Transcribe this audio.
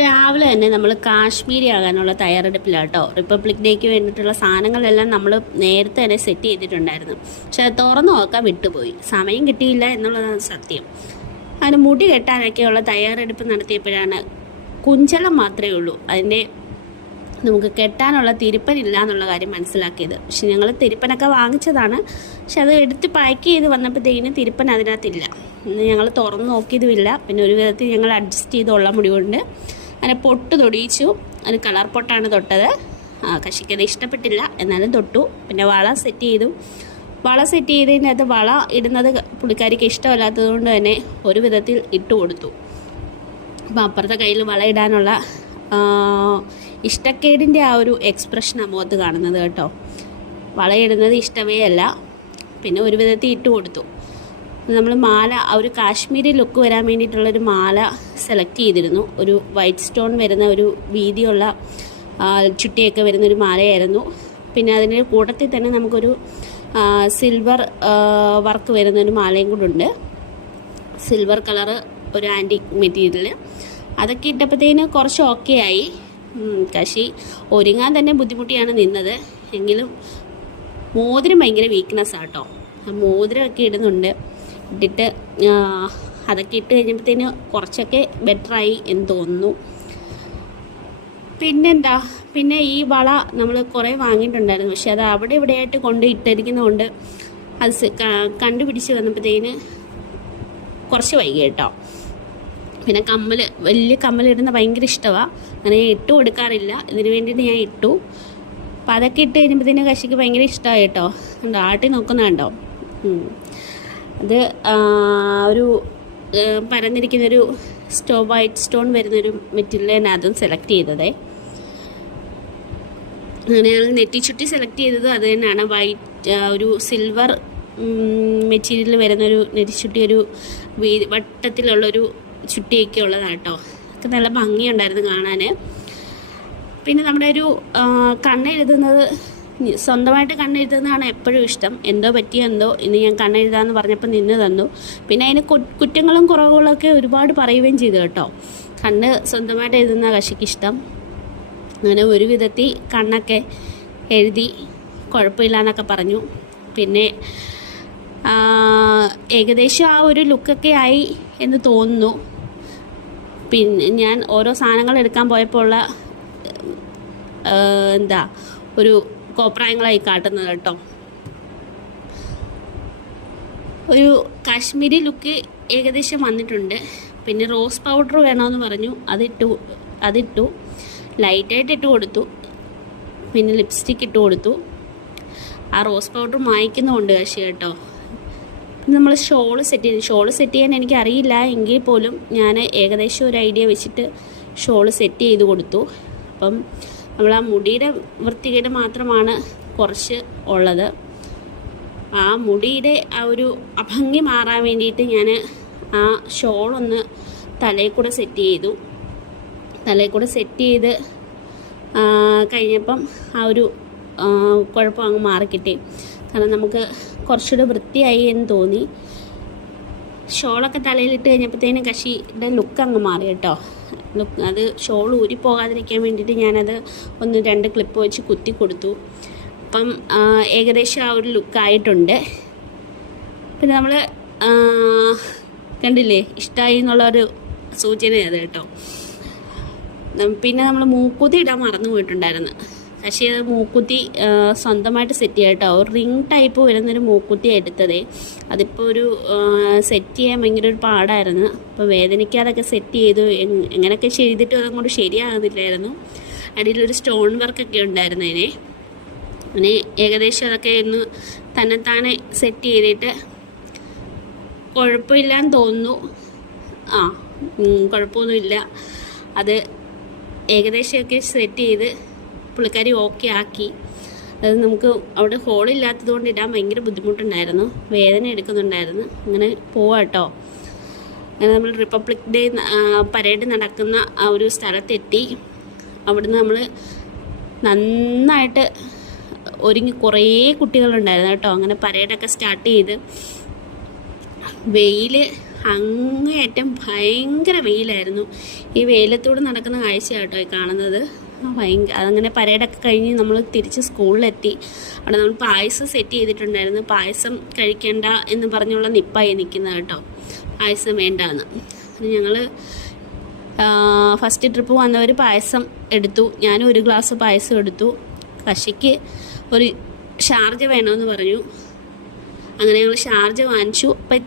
രാവിലെ തന്നെ നമ്മൾ കാശ്മീരി ആകാനുള്ള തയ്യാറെടുപ്പിലാണ് കേട്ടോ. റിപ്പബ്ലിക് ഡേക്ക് വേണ്ടിയിട്ടുള്ള സാധനങ്ങളെല്ലാം നമ്മൾ നേരത്തെ തന്നെ സെറ്റ് ചെയ്തിട്ടുണ്ടായിരുന്നു. പക്ഷെ അത് തുറന്നു നോക്കാൻ വിട്ടുപോയി, സമയം കിട്ടിയില്ല എന്നുള്ളതാണ് സത്യം. അതിന് മുടി കെട്ടാനൊക്കെയുള്ള തയ്യാറെടുപ്പ് നടത്തിയപ്പോഴാണ് കുഞ്ചളം മാത്രമേ ഉള്ളൂ അതിൻ്റെ നമുക്ക് കെട്ടാനുള്ള തിരുപ്പനില്ല എന്നുള്ള കാര്യം മനസ്സിലാക്കിയത്. പക്ഷെ ഞങ്ങൾ തിരുപ്പനൊക്കെ വാങ്ങിച്ചതാണ്, പക്ഷെ അത് എടുത്ത് പാക്ക് ചെയ്ത് വന്നപ്പോഴത്തേക്കിനും തിരുപ്പൻ അതിനകത്തില്ല. ഞങ്ങൾ തുറന്ന് നോക്കിയതുമില്ല. പിന്നെ ഒരു വിധത്തിൽ ഞങ്ങൾ അഡ്ജസ്റ്റ് ചെയ്തുള്ള മുടി കൊണ്ട് അങ്ങനെ പൊട്ട് തൊടിയിച്ചു. അത് കളർ പൊട്ടാണ് തൊട്ടത്. കശിക്കത് ഇഷ്ടപ്പെട്ടില്ല, എന്നാലും തൊട്ടു. പിന്നെ വള സെറ്റ് ചെയ്തു. വള സെറ്റ് ചെയ്തതിനകത്ത് വള ഇടുന്നത് പുള്ളിക്കാരിക്ക് ഇഷ്ടമല്ലാത്തത് കൊണ്ട് തന്നെ ഒരു വിധത്തിൽ ഇട്ട് കൊടുത്തു. അപ്പം അപ്പുറത്തെ കയ്യിൽ വള ഇടാനുള്ള ഇഷ്ടക്കേടിൻ്റെ ആ ഒരു എക്സ്പ്രഷനാണ് മുഖത്ത് കാണുന്നത് കേട്ടോ. വളയിടുന്നത് ഇഷ്ടമേ അല്ല. പിന്നെ ഒരു വിധത്തിൽ ഇട്ട് കൊടുത്തു. നമ്മൾ മാല, ആ ഒരു കാശ്മീരി ലുക്ക് വരാൻ വേണ്ടിയിട്ടുള്ളൊരു മാല സെലക്ട് ചെയ്തിരുന്നു. ഒരു വൈറ്റ് സ്റ്റോൺ വരുന്ന ഒരു വീതിയുള്ള ചുട്ടിയൊക്കെ വരുന്നൊരു മാലയായിരുന്നു. പിന്നെ അതിൻ്റെ കൂട്ടത്തിൽ തന്നെ നമുക്കൊരു സിൽവർ വർക്ക് വരുന്നൊരു മാലയും കൂടെ ഉണ്ട്. സിൽവർ കളറ് ഒരു ആൻറ്റിക് മെറ്റീരിയൽ. അതൊക്കെ ഇട്ടപ്പോഴത്തേന് കുറച്ച് ഓക്കെ ആയി. കശി ഒരുങ്ങാൻ തന്നെ ബുദ്ധിമുട്ടിയാണ് നിന്നത്. എങ്കിലും മോതിരം ഭയങ്കര വീക്ക്നെസ്സാണ് കേട്ടോ. മോതിരമൊക്കെ ഇടുന്നുണ്ട്. ഇട്ടിട്ട് അതൊക്കെ ഇട്ട് കഴിഞ്ഞപ്പോഴത്തേന് കുറച്ചൊക്കെ ബെറ്ററായി എന്ന് തോന്നുന്നു. പിന്നെന്താ, പിന്നെ ഈ വള നമ്മൾ കുറേ വാങ്ങിയിട്ടുണ്ടായിരുന്നു. പക്ഷെ അത് അവിടെ ഇവിടെയായിട്ട് കൊണ്ട് ഇട്ടിരിക്കുന്നതുകൊണ്ട് അത് കണ്ടുപിടിച്ച് വന്നപ്പോഴത്തേന് കുറച്ച് വൈകി കേട്ടോ. പിന്നെ കമ്മൽ, വലിയ കമ്മലിടുന്ന ഭയങ്കര ഇഷ്ടമാണ്. അങ്ങനെ ഞാൻ ഇട്ട് കൊടുക്കാറില്ല. ഇതിന് വേണ്ടിയിട്ട് ഞാൻ ഇട്ടു. അപ്പോൾ അതൊക്കെ ഇട്ട് കഴിഞ്ഞപ്പോഴത്തേന് കശിക്ക് ഭയങ്കര ഇഷ്ടമായി കേട്ടോ. കണ്ടോ, ആട്ടി നോക്കുന്നുണ്ടോ. അത് ഒരു പരന്നിരിക്കുന്നൊരു വൈറ്റ് സ്റ്റോൺ വരുന്നൊരു മെറ്റീരിയലാണ് അതും സെലക്ട് ചെയ്തതേ. അങ്ങനെയാണ് നെറ്റിച്ചുട്ടി സെലക്ട് ചെയ്തത്. അത് തന്നെയാണ് വൈറ്റ് ഒരു സിൽവർ മെറ്റീരിയൽ വരുന്നൊരു നെറ്റിച്ചുട്ടി, ഒരു വട്ടത്തിലുള്ളൊരു ചുട്ടിയൊക്കെ ഉള്ളതാണ് കേട്ടോ. ഒക്കെ നല്ല ഭംഗിയുണ്ടായിരുന്നു കാണാൻ. പിന്നെ നമ്മുടെ ഒരു കണ്ണെഴുതുന്നത്, സ്വന്തമായിട്ട് കണ്ണെഴുതുന്നതാണ് എപ്പോഴും ഇഷ്ടം. എന്തോ പറ്റിയെന്തോ ഇന്ന് ഞാൻ കണ്ണെഴുതാമെന്ന് പറഞ്ഞപ്പോൾ നിന്ന് തന്നു. പിന്നെ അതിന് കുറ്റങ്ങളും കുറവുകളൊക്കെ ഒരുപാട് പറയുകയും ചെയ്തു കേട്ടോ. കണ്ണ് സ്വന്തമായിട്ട് എഴുതുന്ന കശിക്കിഷ്ടം. അങ്ങനെ ഒരു വിധത്തിൽ കണ്ണൊക്കെ എഴുതി, കുഴപ്പമില്ല എന്നൊക്കെ പറഞ്ഞു. പിന്നെ ഏകദേശം ആ ഒരു ലുക്കൊക്കെ ആയി എന്ന് തോന്നുന്നു. പിന്നെ ഞാൻ ഓരോ സാധനങ്ങൾ എടുക്കാൻ പോയപ്പോൾ ഉള്ള ഒരു കോപ്രായങ്ങളായി കാട്ടുന്നത് കേട്ടോ. ഒരു കാശ്മീരി ലുക്ക് ഏകദേശം വന്നിട്ടുണ്ട്. പിന്നെ റോസ് പൗഡർ വേണമെന്ന് പറഞ്ഞു, അതിട്ടു. ലൈറ്റായിട്ട് ഇട്ട് കൊടുത്തു. പിന്നെ ലിപ്സ്റ്റിക്ക് ഇട്ട് കൊടുത്തു. ആ റോസ് പൗഡർ മായ്ക്കുന്നുണ്ട് കശി കേട്ടോ. പിന്നെ നമ്മൾ ഷോള് സെറ്റ് ചെയ്യാൻ എനിക്കറിയില്ല എങ്കിൽ പോലും ഞാൻ ഏകദേശം ഒരു ഐഡിയ വെച്ചിട്ട് ഷോള് സെറ്റ് ചെയ്ത് കൊടുത്തു. അപ്പം നമ്മൾ ആ മുടിയുടെ വൃത്തികേട് മാത്രമാണ് കുറച്ച് ഉള്ളത്. ആ മുടിയുടെ ആ ഒരു അഭംഗി മാറാൻ വേണ്ടിയിട്ട് ഞാൻ ആ ഷോളൊന്ന് തലയിൽ കൂടെ സെറ്റ് ചെയ്ത് കഴിഞ്ഞപ്പം ആ ഒരു കുഴപ്പം അങ്ങ് മാറിക്കിട്ടി. കാരണം നമുക്ക് കുറച്ചുകൂടെ വൃത്തിയായി എന്ന് തോന്നി. ഷോളൊക്കെ തലയിലിട്ട് കഴിഞ്ഞപ്പോഴത്തേനും കശിയുടെ ലുക്ക് അങ്ങ് മാറി കേട്ടോ. അത് ഷോൾ ഊരിപ്പോകാതിരിക്കാൻ വേണ്ടിയിട്ട് ഞാനത് 1-2 ക്ലിപ്പ് വെച്ച് കുത്തി കൊടുത്തു. അപ്പം ഏകദേശം ആ ഒരു ലുക്കായിട്ടുണ്ട്. പിന്നെ നമ്മൾ കണ്ടില്ലേ, ഇഷ്ടമായി എന്നുള്ളൊരു സൂചനയാണ് കേട്ടോ. പിന്നെ നമ്മൾ മൂക്കുത്തി ഇടാൻ മറന്നു പോയിട്ടുണ്ടായിരുന്നു. പക്ഷേ അത് മൂക്കുത്തി സ്വന്തമായിട്ട് സെറ്റ് ചെയ്യാം കേട്ടോ. ഒരു റിങ് ടൈപ്പ് വരുന്നൊരു മൂക്കുത്തിയാണ് എടുത്തതേ. അതിപ്പോൾ ഒരു സെറ്റ് ചെയ്യാൻ ഭയങ്കര ഒരു പാടായിരുന്നു. അപ്പോൾ വേദനിക്കാതൊക്കെ സെറ്റ് ചെയ്തു. എങ്ങനെയൊക്കെ ചെയ്തിട്ടും അതങ്ങോട്ട് ശരിയാകുന്നില്ലായിരുന്നു. അടിയിലൊരു സ്റ്റോൺ വർക്കൊക്കെ ഉണ്ടായിരുന്നു അതിനെ. അങ്ങനെ ഏകദേശം അതൊക്കെ ഒന്ന് തന്നെത്താനെ സെറ്റ് ചെയ്തിട്ട് കുഴപ്പമില്ലാന്ന് തോന്നുന്നു. കുഴപ്പമൊന്നുമില്ല. അത് ഏകദേശമൊക്കെ സെറ്റ് ചെയ്ത് പുള്ളിക്കാരി ഓക്കെ ആക്കി. അത് നമുക്ക് അവിടെ ഹോളില്ലാത്തത് കൊണ്ട് ഇടാൻ ഭയങ്കര ബുദ്ധിമുട്ടുണ്ടായിരുന്നു, വേദന എടുക്കുന്നുണ്ടായിരുന്നു. അങ്ങനെ പോവാം കേട്ടോ. അങ്ങനെ നമ്മൾ റിപ്പബ്ലിക് ഡേ പരേഡ് നടക്കുന്ന ആ ഒരു സ്ഥലത്തെത്തി. അവിടുന്ന് നമ്മൾ നന്നായിട്ട് ഒരുങ്ങി, കുറേ കുട്ടികളുണ്ടായിരുന്നു കേട്ടോ. അങ്ങനെ പരേഡൊക്കെ സ്റ്റാർട്ട് ചെയ്ത് വെയിൽ അങ്ങേയറ്റം ഭയങ്കര വെയിലായിരുന്നു. ഈ വെയിലത്തൂടെ നടക്കുന്ന കാഴ്ച കേട്ടോ ഈ കാണുന്നത്. അതങ്ങനെ പരേഡൊക്കെ കഴിഞ്ഞ് നമ്മൾ തിരിച്ച് സ്കൂളിലെത്തി. അവിടെ നമ്മൾ പായസം സെറ്റ് ചെയ്തിട്ടുണ്ടായിരുന്നു. പായസം കഴിക്കേണ്ട എന്ന് പറഞ്ഞുള്ള നിപ്പായി നിൽക്കുന്നത് കേട്ടോ, പായസം വേണ്ടാന്ന്. ഞങ്ങൾ ഫസ്റ്റ് ട്രിപ്പ് വന്നവർ പായസം എടുത്തു. ഞാനും ഒരു ഗ്ലാസ് പായസം എടുത്തു. കശിക്ക് ഒരു ഷാർജ വേണമെന്ന് പറഞ്ഞു. അങ്ങനെ ഞങ്ങൾ ഷാർജ വാങ്ങിച്ചു. അപ്പം